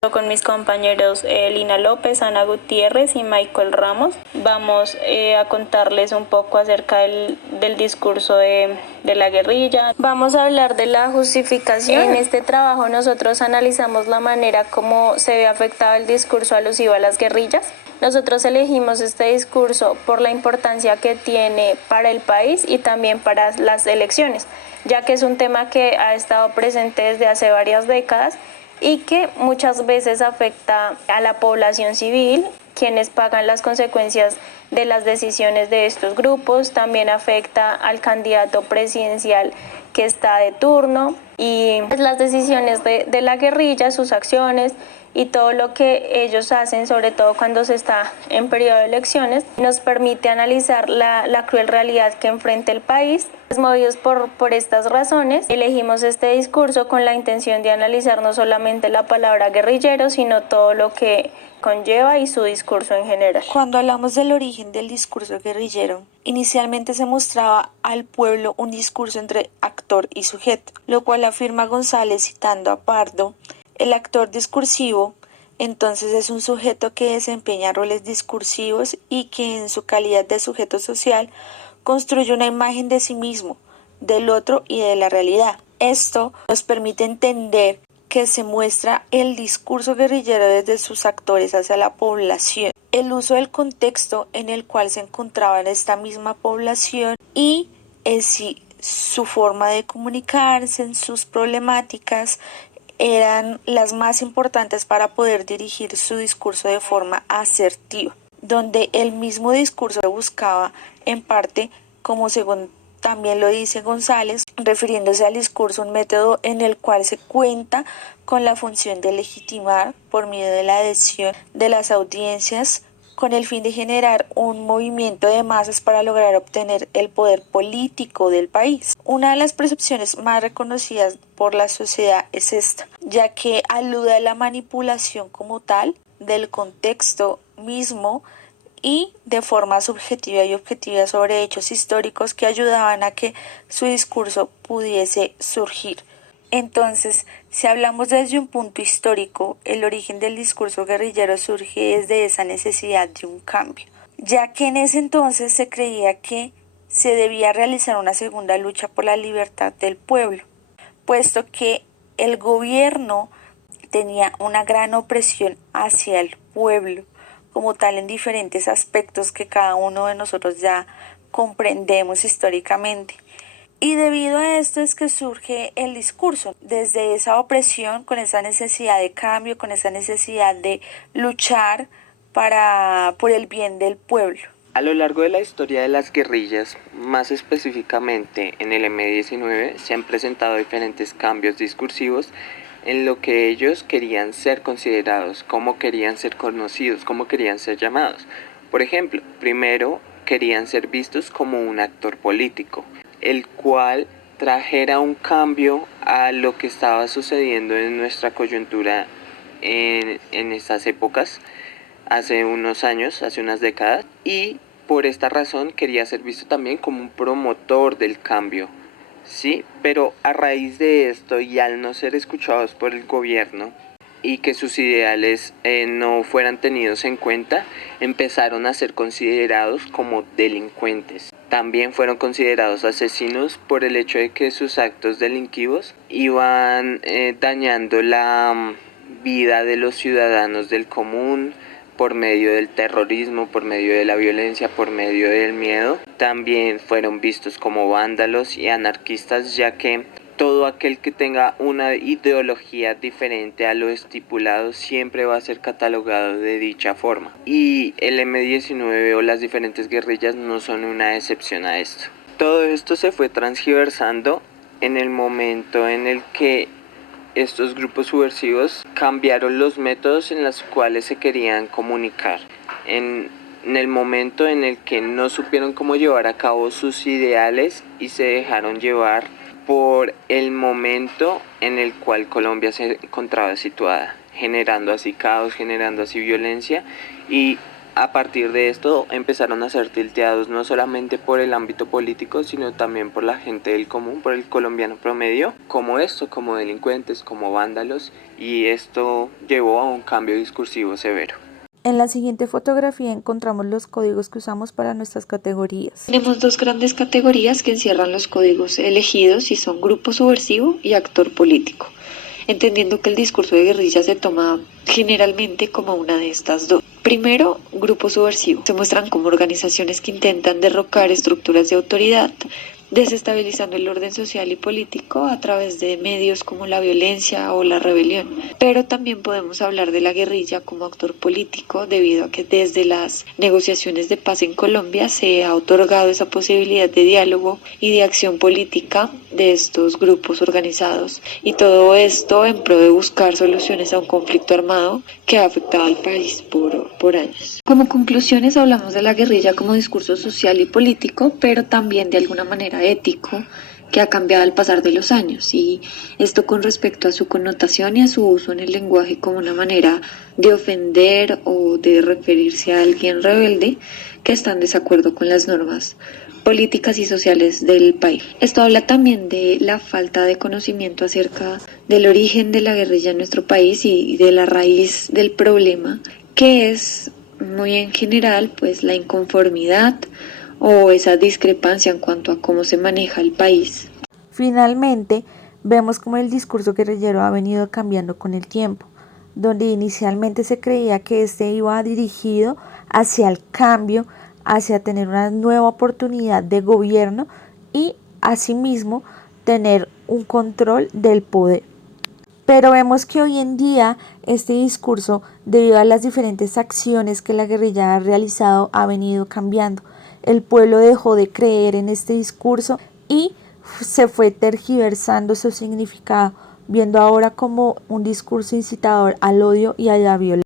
Con mis compañeros Lina López, Ana Gutiérrez y Michael Ramos. Vamos a contarles un poco acerca del discurso de la guerrilla. Vamos a hablar de la justificación. En este trabajo nosotros analizamos la manera como se ve afectado el discurso alusivo a las guerrillas. Nosotros elegimos este discurso por la importancia que tiene para el país y también para las elecciones, ya que es un tema que ha estado presente desde hace varias décadas y que muchas veces afecta a la población civil, quienes pagan las consecuencias de las decisiones de estos grupos, también afecta al candidato presidencial que está de turno y las decisiones de la guerrilla, sus acciones y todo lo que ellos hacen, sobre todo cuando se está en periodo de elecciones, nos permite analizar la cruel realidad que enfrenta el país. Movidos por estas razones, elegimos este discurso con la intención de analizar no solamente la palabra guerrillero, sino todo lo que conlleva y su discurso en general. Cuando hablamos del origen del discurso guerrillero, inicialmente se mostraba al pueblo un discurso entre actor y sujeto, lo cual afirma González citando a Pardo. El actor discursivo entonces es un sujeto que desempeña roles discursivos y que en su calidad de sujeto social construye una imagen de sí mismo, del otro y de la realidad. Esto nos permite entender que se muestra el discurso guerrillero desde sus actores hacia la población, el uso del contexto en el cual se encontraba esta misma población y su forma de comunicarse, en sus problemáticas, eran las más importantes para poder dirigir su discurso de forma asertiva, donde el mismo discurso buscaba en parte, como según también lo dice González, refiriéndose al discurso, un método en el cual se cuenta con la función de legitimar por medio de la adhesión de las audiencias con el fin de generar un movimiento de masas para lograr obtener el poder político del país. Una de las percepciones más reconocidas por la sociedad es esta, ya que alude a la manipulación como tal del contexto mismo y de forma subjetiva y objetiva sobre hechos históricos que ayudaban a que su discurso pudiese surgir. Entonces, si hablamos desde un punto histórico, el origen del discurso guerrillero surge desde esa necesidad de un cambio, ya que en ese entonces se creía que se debía realizar una segunda lucha por la libertad del pueblo, puesto que el gobierno tenía una gran opresión hacia el pueblo, como tal en diferentes aspectos que cada uno de nosotros ya comprendemos históricamente. Y debido a esto es que surge el discurso, desde esa opresión, con esa necesidad de cambio, con esa necesidad de luchar por el bien del pueblo. A lo largo de la historia de las guerrillas, más específicamente en el M-19, se han presentado diferentes cambios discursivos en lo que ellos querían ser considerados, cómo querían ser conocidos, cómo querían ser llamados. Por ejemplo, primero querían ser vistos como un actor político, el cual trajera un cambio a lo que estaba sucediendo en nuestra coyuntura en estas épocas, hace unos años, hace unas décadas, y por esta razón quería ser visto también como un promotor del cambio, ¿sí? Pero a raíz de esto y al no ser escuchados por el gobierno y que sus ideales no fueran tenidos en cuenta, empezaron a ser considerados como delincuentes. También fueron considerados asesinos por el hecho de que sus actos delictivos iban dañando la vida de los ciudadanos del común, por medio del terrorismo, por medio de la violencia, por medio del miedo. También fueron vistos como vándalos y anarquistas, ya que todo aquel que tenga una ideología diferente a lo estipulado siempre va a ser catalogado de dicha forma. Y el M-19 o las diferentes guerrillas no son una excepción a esto. Todo esto se fue transgiversando en el momento en el que estos grupos subversivos cambiaron los métodos en los cuales se querían comunicar. En el momento en el que no supieron cómo llevar a cabo sus ideales y se dejaron llevar por el momento en el cual Colombia se encontraba situada, generando así caos, generando así violencia y A partir de esto empezaron a ser tilteados no solamente por el ámbito político, sino también por la gente del común, por el colombiano promedio, como delincuentes, como vándalos, y esto llevó a un cambio discursivo severo. En la siguiente fotografía encontramos los códigos que usamos para nuestras categorías. Tenemos dos grandes categorías que encierran los códigos elegidos y son grupo subversivo y actor político, entendiendo que el discurso de guerrilla se toma generalmente como una de estas dos. Primero, grupo subversivo. Se muestran como organizaciones que intentan derrocar estructuras de autoridad, desestabilizando el orden social y político a través de medios como la violencia o la rebelión. Pero también podemos hablar de la guerrilla como actor político, debido a que desde las negociaciones de paz en Colombia se ha otorgado esa posibilidad de diálogo y de acción política de estos grupos organizados, y todo esto en pro de buscar soluciones a un conflicto armado que ha afectado al país por años. Como conclusiones, hablamos de la guerrilla como discurso social y político, pero también de alguna manera ético, que ha cambiado al pasar de los años, y esto con respecto a su connotación y a su uso en el lenguaje como una manera de ofender o de referirse a alguien rebelde que está en desacuerdo con las normas políticas y sociales del país. Esto habla también de la falta de conocimiento acerca del origen de la guerrilla en nuestro país y de la raíz del problema, que es muy en general pues la inconformidad o esa discrepancia en cuanto a cómo se maneja el país. Finalmente, vemos cómo el discurso guerrillero ha venido cambiando con el tiempo, donde inicialmente se creía que este iba dirigido hacia el cambio, hacia tener una nueva oportunidad de gobierno y asimismo tener un control del poder. Pero vemos que hoy en día este discurso, debido a las diferentes acciones que la guerrilla ha realizado, ha venido cambiando. El pueblo dejó de creer en este discurso y se fue tergiversando su significado, viendo ahora como un discurso incitador al odio y a la violencia.